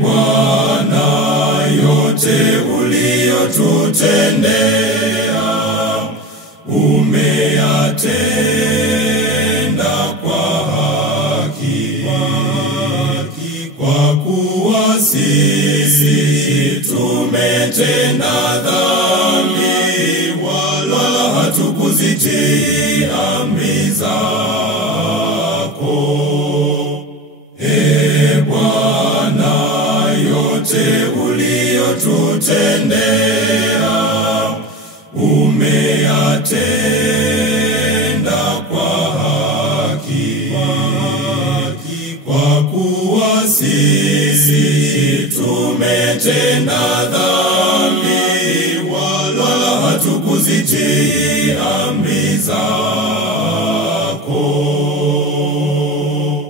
Bwana, yote uliyotutendea umeyatenda kwa haki, kwa kuwa sisi tumetenda dhambi, wala hatukuzitii amri zako. Bwana, yote uliyotutendea umeyatenda kwa haki, kwa kuwa sisi tumetenda dhambi, wala hatukuzitii amri zako.